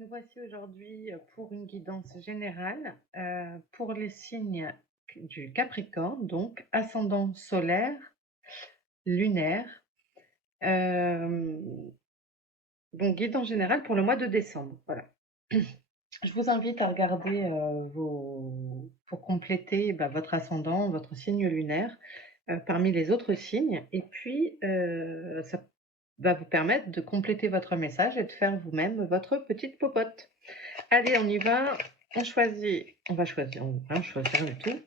Nous voici aujourd'hui pour une guidance générale pour les signes du Capricorne, donc ascendant solaire, lunaire. Euh, donc guidance générale pour le mois de décembre. Voilà. Je vous invite à regarder pour compléter votre ascendant, votre signe lunaire parmi les autres signes. Et puis, ça va vous permettre de compléter votre message et de faire vous-même votre petite popote. Allez, on y va. On va choisir, on va choisir le tout.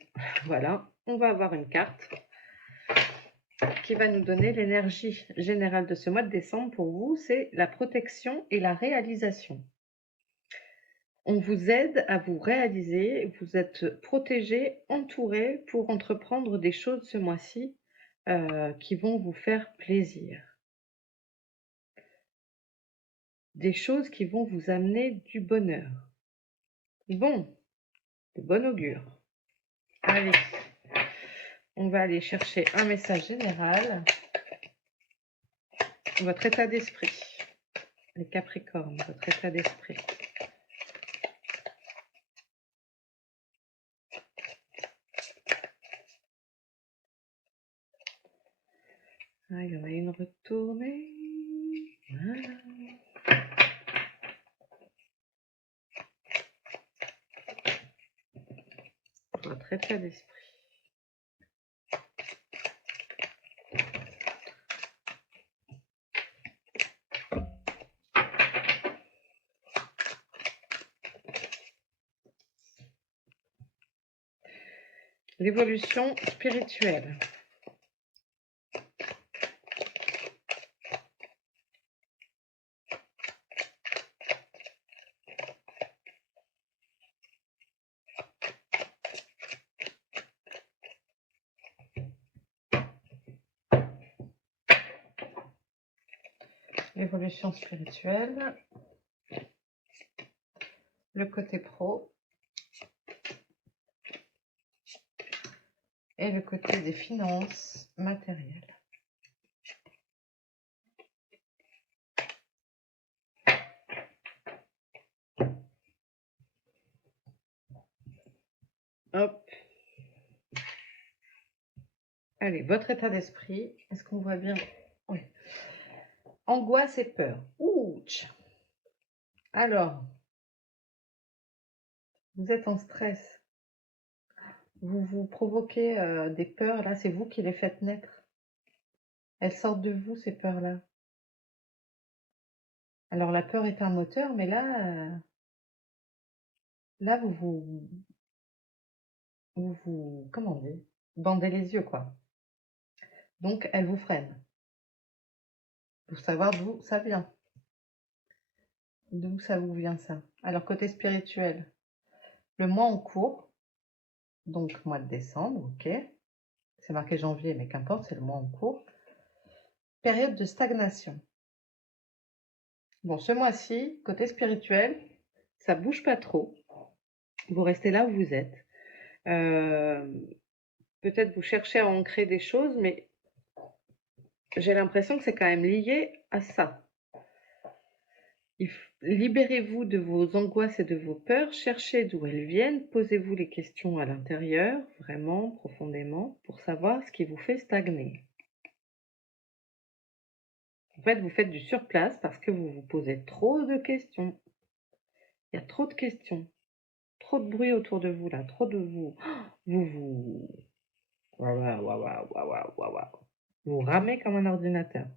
Voilà, on va avoir une carte qui va nous donner l'énergie générale de ce mois de décembre. Pour vous, c'est la protection et la réalisation. On vous aide à vous réaliser, vous êtes protégé, entouré pour entreprendre des choses ce mois-ci qui vont vous faire plaisir. Des choses qui vont vous amener du bonheur. Bon, de bon augure. Allez, on va aller chercher un message général. Votre état d'esprit. Les Capricornes, votre état d'esprit. Ah, il y en a une retournée. Voilà. Votre état d'esprit. L'évolution spirituelle. L'évolution spirituelle. Le côté pro. Et le côté des finances matérielles. Hop. Allez, votre état d'esprit. Est-ce qu'on voit bien? Oui. Angoisse et peur. Ouch. Alors, vous êtes en stress. Vous vous provoquez des peurs, là, c'est vous qui les faites naître. Elles sortent de vous, ces peurs-là. Alors, la peur est un moteur, mais là vous comment dire, bandez les yeux, quoi. Donc, elle vous freine. Pour savoir d'où ça vient. D'où ça vous vient, ça. Alors, côté spirituel, le mois en cours, donc mois de décembre, ok. C'est marqué janvier, mais qu'importe, c'est le mois en cours. Période de stagnation. Bon, ce mois-ci, côté spirituel, ça bouge pas trop. Vous restez là où vous êtes. Peut-être vous cherchez à ancrer des choses, mais j'ai l'impression que c'est quand même lié à ça. Libérez-vous de vos angoisses et de vos peurs, cherchez d'où elles viennent, posez-vous les questions à l'intérieur, vraiment, profondément, pour savoir ce qui vous fait stagner. En fait, vous faites du surplace parce que vous vous posez trop de questions. Il y a trop de questions, trop de bruit autour de vous, là, trop de vous. Vous vous ramez comme un ordinateur.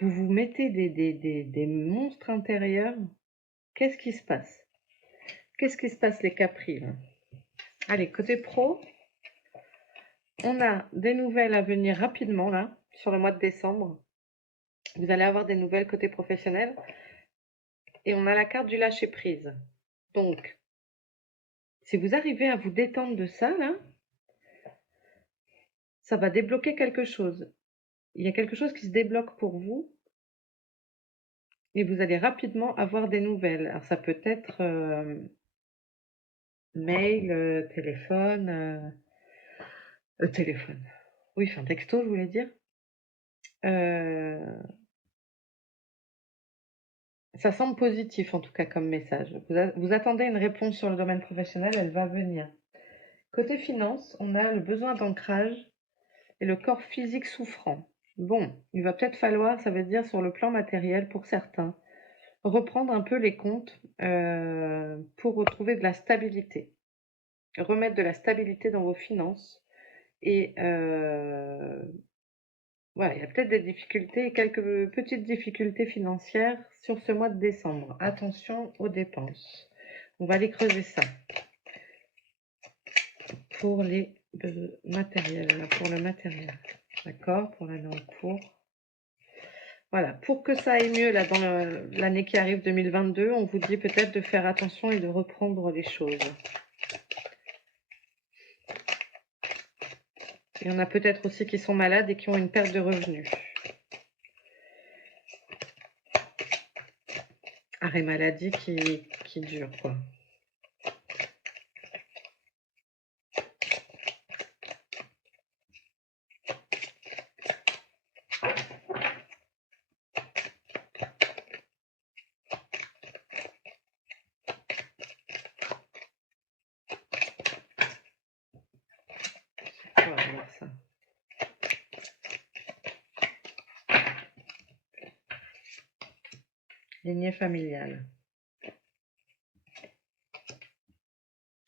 Vous vous mettez des monstres intérieurs. Qu'est-ce qui se passe? Qu'est-ce qui se passe, les capris, là? Allez, côté pro, on a des nouvelles à venir rapidement, là, sur le mois de décembre. Vous allez avoir des nouvelles côté professionnel. Et on a la carte du lâcher-prise. Donc, si vous arrivez à vous détendre de ça, là, ça va débloquer quelque chose. Il y a quelque chose qui se débloque pour vous. Et vous allez rapidement avoir des nouvelles. Alors, ça peut être mail, téléphone. Téléphone. Oui, enfin texto, je voulais dire. Ça semble positif en tout cas comme message. Vous attendez une réponse sur le domaine professionnel, elle va venir. Côté finance, on a le besoin d'ancrage et le corps physique souffrant. Bon, il va peut-être falloir, ça veut dire sur le plan matériel pour certains, reprendre un peu les comptes pour retrouver de la stabilité. Remettre de la stabilité dans vos finances et voilà, il y a peut-être des difficultés, quelques petites difficultés financières sur ce mois de décembre. Attention aux dépenses. On va aller creuser ça pour les matériels, pour le matériel. D'accord, pour l'année en cours. Voilà, pour que ça aille mieux là dans l'année qui arrive 2022, on vous dit peut-être de faire attention et de reprendre les choses. Il y en a peut-être aussi qui sont malades et qui ont une perte de revenus. Arrêt maladie qui dure, quoi. On va voir ça. Lignée familiale.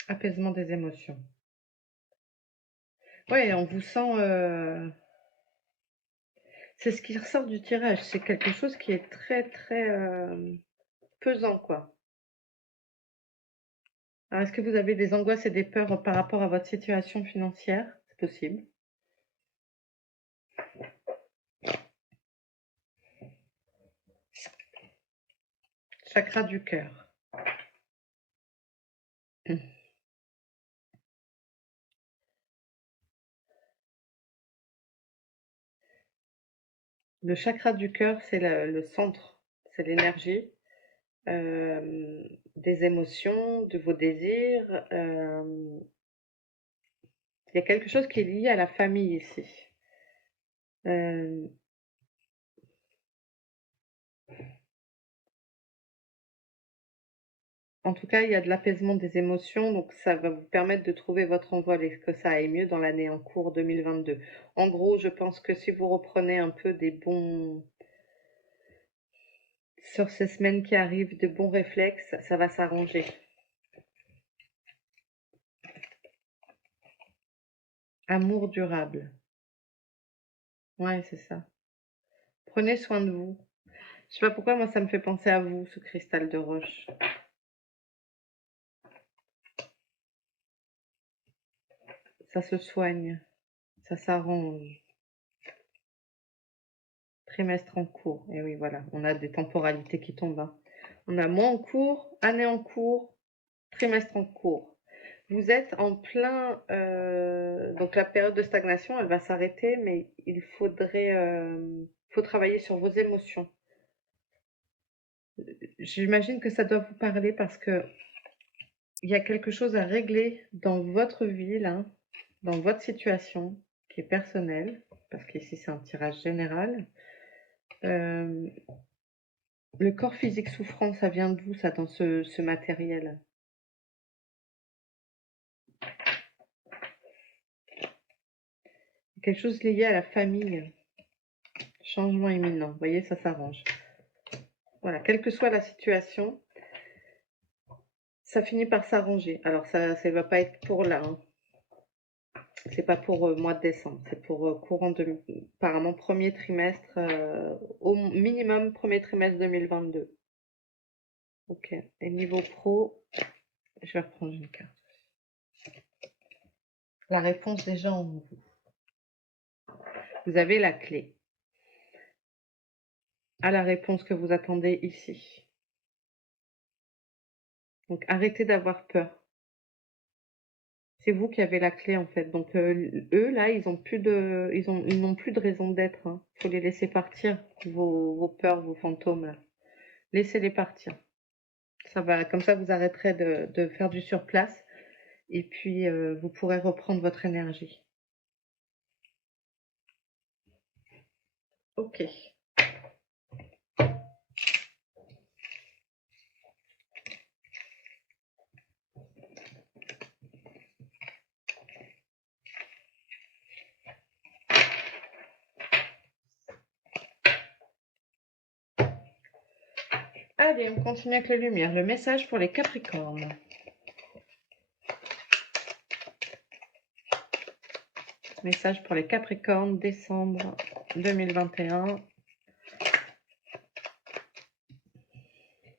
Apaisement des émotions. Oui, on vous sent... C'est ce qui ressort du tirage. C'est quelque chose qui est très, très pesant, quoi. Alors, est-ce que vous avez des angoisses et des peurs par rapport à votre situation financière? C'est possible. Chakra du cœur. Le chakra du cœur, c'est le centre, c'est l'énergie des émotions, de vos désirs. Il y a quelque chose qui est lié à la famille ici. En tout cas, il y a de l'apaisement des émotions, donc ça va vous permettre de trouver votre envol et que ça aille mieux dans l'année en cours 2022. En gros, je pense que si vous reprenez un peu des bons... Sur ces semaines qui arrivent, de bons réflexes, ça va s'arranger. Amour durable. Ouais, c'est ça. Prenez soin de vous. Je sais pas pourquoi, moi, ça me fait penser à vous, ce cristal de roche. Ça se soigne, ça s'arrange. Trimestre en cours. Et oui, voilà, on a des temporalités qui tombent, hein. On a mois en cours, année en cours, trimestre en cours. Vous êtes en plein... donc la période de stagnation, elle va s'arrêter, mais il faudrait... faut travailler sur vos émotions. J'imagine que ça doit vous parler parce que il y a quelque chose à régler dans votre vie, là, dans votre situation, qui est personnelle, parce qu'ici c'est un tirage général. Le corps physique souffrant, ça vient d'où ça dans ce matériel? Quelque chose lié à la famille. Changement imminent. Vous voyez, ça s'arrange. Voilà, quelle que soit la situation, ça finit par s'arranger. Alors ça va pas être pour là, hein. C'est pas pour mois de décembre, c'est pour courant de, apparemment premier trimestre, au minimum premier trimestre 2022. Ok. Et niveau pro, je vais reprendre une carte. La réponse déjà en vous. Vous avez la clé à la réponse que vous attendez ici. Donc arrêtez d'avoir peur. C'est vous qui avez la clé en fait. Donc eux là, ils n'ont plus de raison d'être, hein. Faut les laisser partir, vos peurs, vos fantômes là. Laissez-les partir. Ça va, comme ça vous arrêterez de faire du surplace et puis vous pourrez reprendre votre énergie. Ok. Allez, on continue avec les lumières. Le message pour les Capricornes. Message pour les Capricornes, décembre 2021.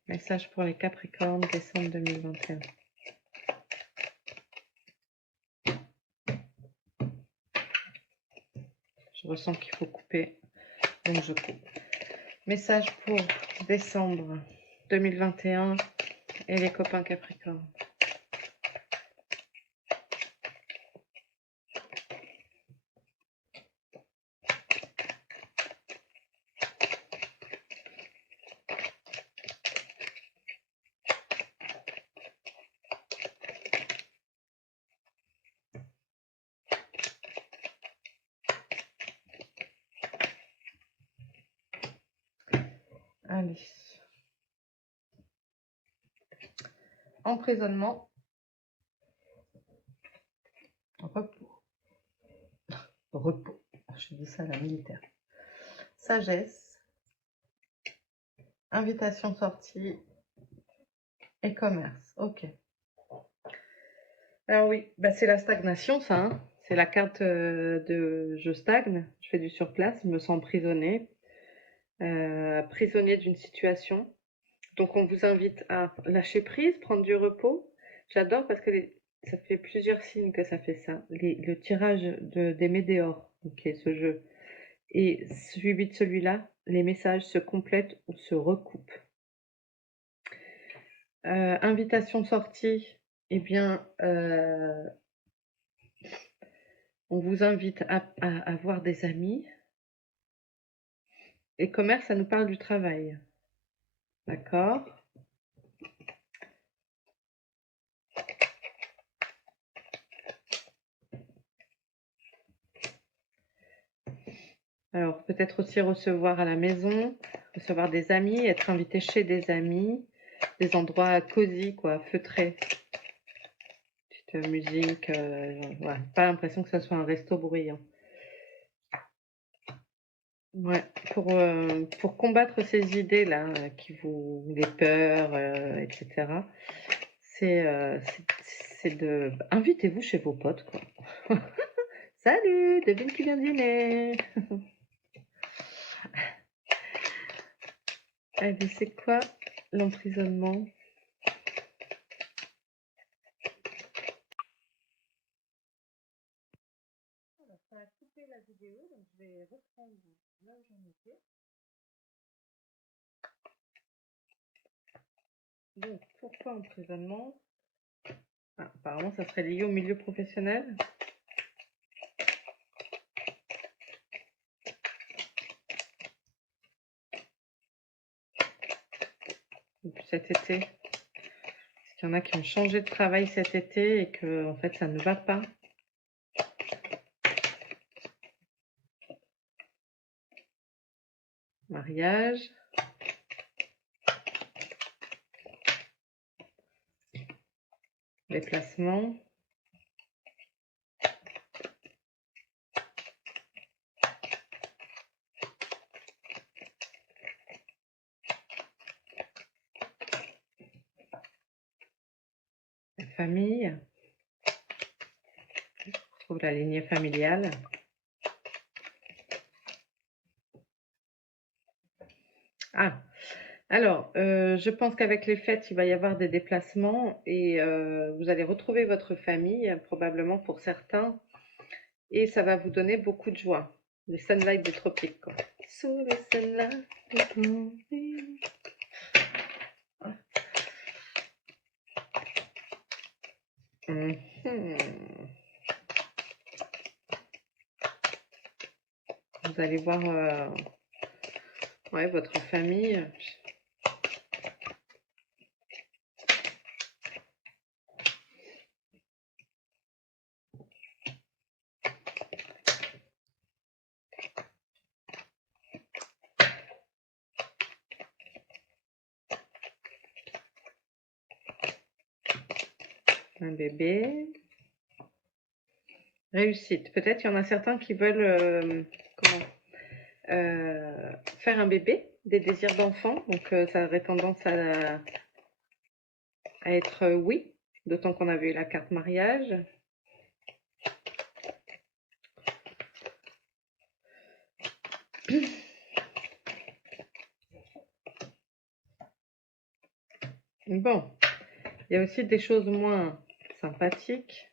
Message pour les Capricornes, décembre 2021. Je ressens qu'il faut couper, donc je coupe. Message pour décembre 2021 et les copains Capricornes. Allez. Emprisonnement. Repos. Repos. Je dis ça à la militaire. Sagesse. Invitation sortie. Et commerce. Ok. Alors oui, bah c'est la stagnation ça. Hein. C'est la carte de je stagne, je fais du surplace, je me sens emprisonnée. Prisonnier d'une situation. Donc on vous invite à lâcher prise, prendre du repos. J'adore parce que ça fait plusieurs signes que ça fait ça. Le tirage des météores, qui est ce jeu, et suivi de celui-là, les messages se complètent ou se recoupent. Invitation sortie, eh bien, on vous invite à voir des amis. Et commerce, ça nous parle du travail. D'accord? Alors, peut-être aussi recevoir à la maison, recevoir des amis, être invité chez des amis, des endroits cosy, quoi, feutrés. Petite musique, ouais, pas l'impression que ça soit un resto bruyant. Ouais, pour combattre ces idées-là, les peurs, etc., c'est de... Invitez-vous chez vos potes, quoi. Salut, devine qui vient dîner. Allez, c'est quoi l'emprisonnement? Alors, ça a coupé la vidéo, donc je vais reprendre là où j'en étais. Donc, pourquoi emprisonnement? Ah, apparemment, ça serait lié au milieu professionnel. Depuis cet été. Parce qu'il y en a qui ont changé de travail cet été et que, en fait, ça ne va pas. Mariage. Déplacement. Famille. On trouve la lignée familiale. Ah, alors, je pense qu'avec les fêtes, il va y avoir des déplacements et vous allez retrouver votre famille, probablement pour certains, et ça va vous donner beaucoup de joie. Les sunlight des tropiques, quoi. Sous les sunlight des tropiques. Mhm. Vous allez voir ouais, votre famille. Un bébé. Réussite. Peut-être il y en a certains qui veulent faire un bébé, des désirs d'enfant. Donc ça aurait tendance à être oui, d'autant qu'on avait eu la carte mariage. Bon, il y a aussi des choses moins sympathiques.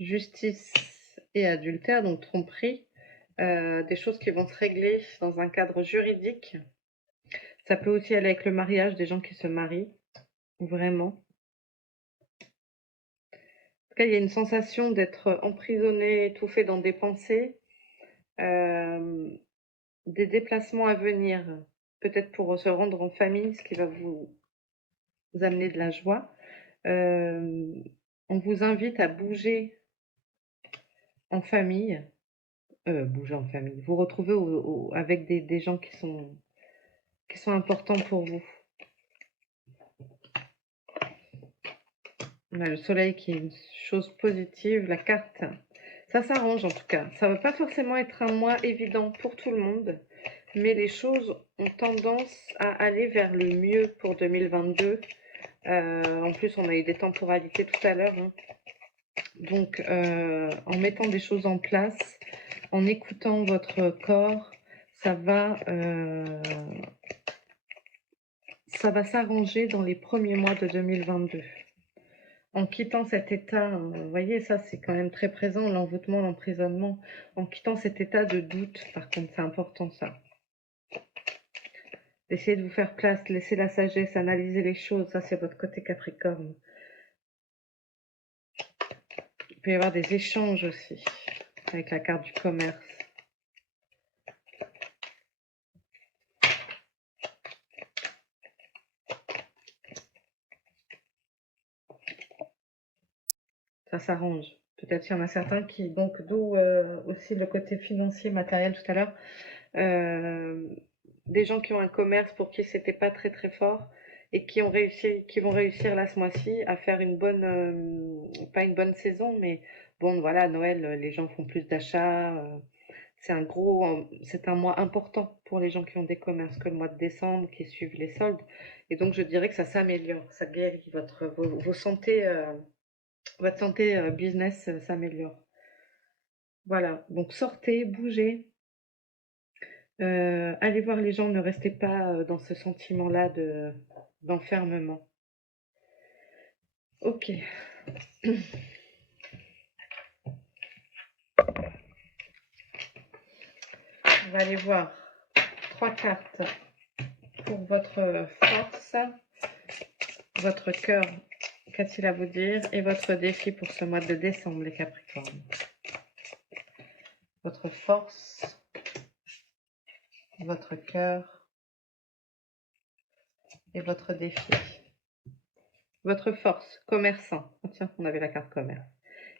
Justice et adultère, donc tromperie. Des choses qui vont se régler dans un cadre juridique. Ça peut aussi aller avec le mariage, des gens qui se marient, vraiment. En tout cas, il y a une sensation d'être emprisonné, étouffé dans des pensées, des déplacements à venir, peut-être pour se rendre en famille, ce qui va vous amener de la joie. On vous invite à bouger en famille, vous retrouver avec des gens qui sont importants pour vous. On a le soleil qui est une chose positive, la carte, ça s'arrange en tout cas. Ça ne va pas forcément être un mois évident pour tout le monde, mais les choses ont tendance à aller vers le mieux pour 2022. En plus, on a eu des temporalités tout à l'heure. Hein. Donc, en mettant des choses en place, en écoutant votre corps, ça va s'arranger dans les premiers mois de 2022. En quittant cet état, vous voyez, ça c'est quand même très présent, l'envoûtement, l'emprisonnement. En quittant cet état de doute, par contre, c'est important ça. Essayez de vous faire place, laisser la sagesse, analyser les choses, ça c'est votre côté Capricorne. Il peut y avoir des échanges aussi, avec la carte du commerce. Ça s'arrange. Peut-être qu'il y en a certains qui, donc d'où aussi le côté financier, matériel tout à l'heure. Des gens qui ont un commerce pour qui c'était pas très très fort et qui vont réussir là ce mois-ci à faire une bonne, pas une bonne saison, mais bon voilà, Noël, les gens font plus d'achats. C'est un mois important pour les gens qui ont des commerces que le mois de décembre, qui suivent les soldes. Et donc je dirais que ça s'améliore, ça guérit vos santé. Votre santé business s'améliore. Voilà, donc sortez, bougez, allez voir les gens, ne restez pas dans ce sentiment-là d'enfermement. Ok. On va aller voir 3 cartes pour votre force, votre cœur, qu'a-t-il à vous dire, et votre défi pour ce mois de décembre, les Capricornes. Votre force, votre cœur et votre défi. Votre force, commerçant. Oh, tiens, on avait la carte commerce.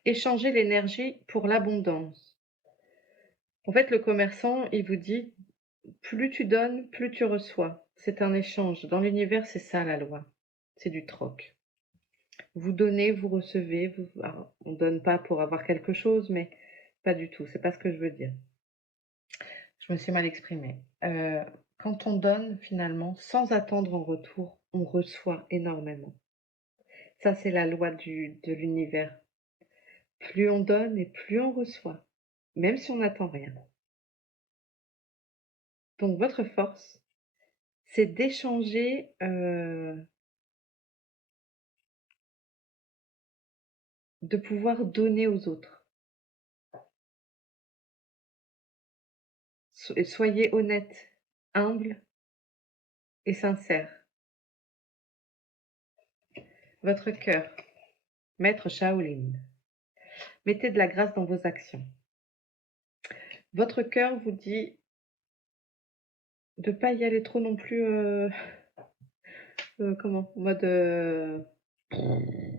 Échanger l'énergie pour l'abondance. En fait, le commerçant, il vous dit, plus tu donnes, plus tu reçois. C'est un échange. Dans l'univers, c'est ça la loi. C'est du troc. Vous donnez, vous recevez. Alors, on ne donne pas pour avoir quelque chose, mais pas du tout. C'est pas ce que je veux dire. Je me suis mal exprimée. Quand on donne, finalement, sans attendre en retour, on reçoit énormément. Ça, c'est la loi de l'univers. Plus on donne et plus on reçoit, même si on n'attend rien. Donc votre force, c'est d'échanger, de pouvoir donner aux autres. Soyez honnête, humble et sincère. Votre cœur, maître Shaolin. Mettez de la grâce dans vos actions. Votre cœur vous dit de ne pas y aller trop non plus, en mode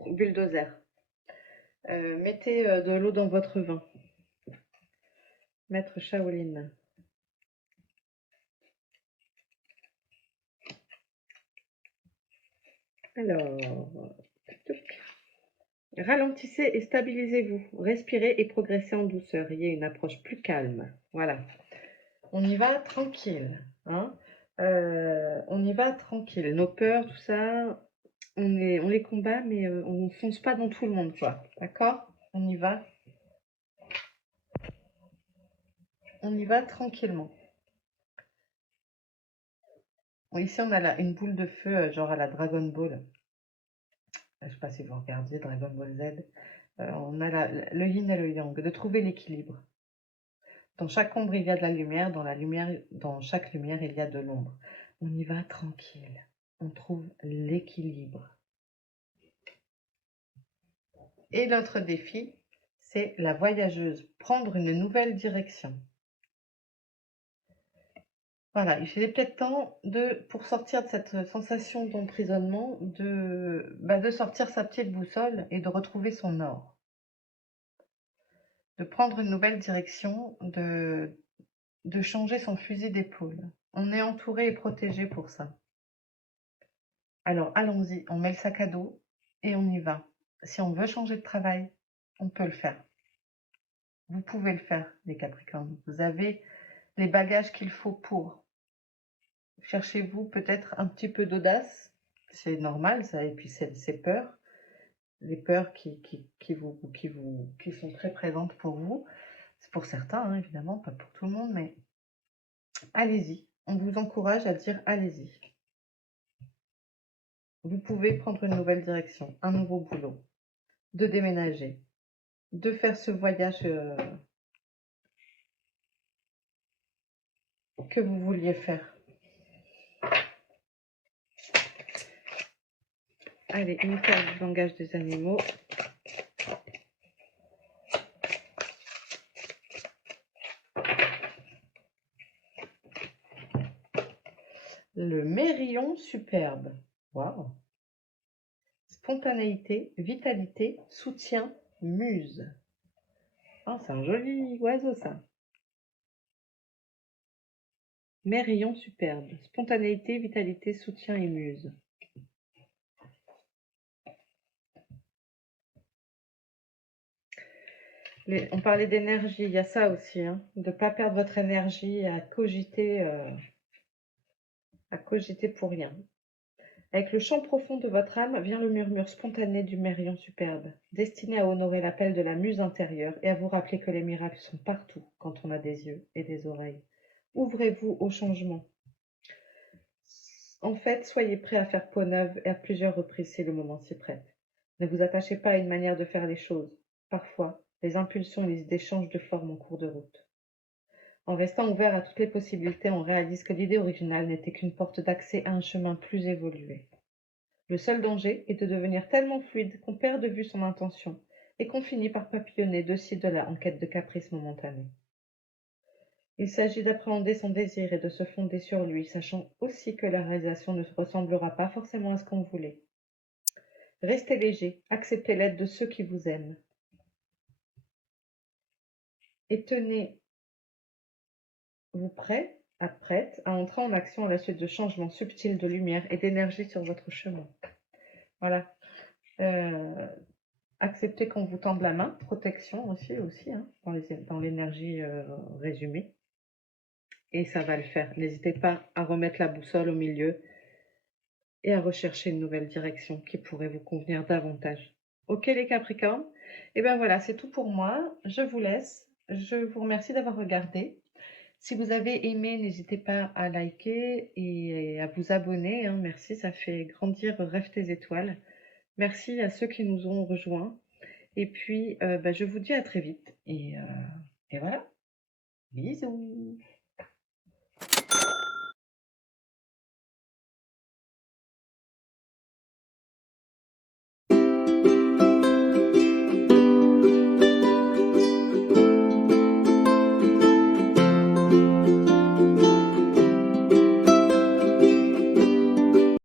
bulldozer. Mettez de l'eau dans votre vin. Maître Shaolin. Alors, Ralentissez et stabilisez-vous. Respirez et progressez en douceur. Ayez une approche plus calme. Voilà. On y va tranquille. Hein. On y va tranquille. Nos peurs, tout ça, on les combat, mais on ne fonce pas dans tout le monde, quoi. D'accord? On y va. On y va tranquillement. Bon, ici, on a là une boule de feu, genre à la Dragon Ball. Je ne sais pas si vous regardiez Dragon Ball Z. On a le yin et le yang, de trouver l'équilibre. Dans chaque ombre, il y a de la lumière, dans chaque lumière, il y a de l'ombre. On y va tranquille. On trouve l'équilibre. Et l'autre défi, c'est la voyageuse, prendre une nouvelle direction. Voilà, il est peut-être temps pour sortir de cette sensation d'emprisonnement, de sortir sa petite boussole et de retrouver son nord. De prendre une nouvelle direction, de changer son fusil d'épaule. On est entouré et protégé pour ça. Alors allons-y, on met le sac à dos et on y va. Si on veut changer de travail, on peut le faire. Vous pouvez le faire, les Capricornes. Vous avez les bagages qu'il faut pour. Cherchez-vous peut-être un petit peu d'audace. C'est normal, ça. Et puis ces peurs, les peurs qui sont très présentes pour vous. C'est pour certains, hein, évidemment, pas pour tout le monde, mais allez-y. On vous encourage à dire allez-y. Vous pouvez prendre une nouvelle direction, un nouveau boulot, de déménager, de faire ce voyage que vous vouliez faire. Allez, une carte du langage des animaux. Le mérillon superbe. Waouh. Spontanéité, vitalité, soutien, muse. Oh, c'est un joli oiseau, ça. Mérillon superbe. Spontanéité, vitalité, soutien et muse. On parlait d'énergie, il y a ça aussi, hein, de ne pas perdre votre énergie à cogiter pour rien. Avec le chant profond de votre âme vient le murmure spontané du mérillon superbe, destiné à honorer l'appel de la muse intérieure et à vous rappeler que les miracles sont partout quand on a des yeux et des oreilles. Ouvrez-vous au changement. En fait, soyez prêt à faire peau neuve et à plusieurs reprises si le moment s'y prête. Ne vous attachez pas à une manière de faire les choses. Parfois, les impulsions et les idées changent de forme en cours de route. En restant ouvert à toutes les possibilités, on réalise que l'idée originale n'était qu'une porte d'accès à un chemin plus évolué. Le seul danger est de devenir tellement fluide qu'on perd de vue son intention et qu'on finit par papillonner de ci de là en quête de caprices momentanés. Il s'agit d'appréhender son désir et de se fonder sur lui, sachant aussi que la réalisation ne ressemblera pas forcément à ce qu'on voulait. Restez léger, acceptez l'aide de ceux qui vous aiment. Et tenez-vous prêt, prête à entrer en action à la suite de changements subtils de lumière et d'énergie sur votre chemin. Voilà. Acceptez qu'on vous tende la main, protection aussi hein, dans l'énergie résumée. Et ça va le faire. N'hésitez pas à remettre la boussole au milieu et à rechercher une nouvelle direction qui pourrait vous convenir davantage. Ok les Capricornes? Et bien voilà, c'est tout pour moi. Je vous laisse. Je vous remercie d'avoir regardé. Si vous avez aimé, n'hésitez pas à liker et à vous abonner. Hein. Merci, ça fait grandir Rêve tes étoiles. Merci à ceux qui nous ont rejoints. Et puis, je vous dis à très vite. Et voilà. Bisous.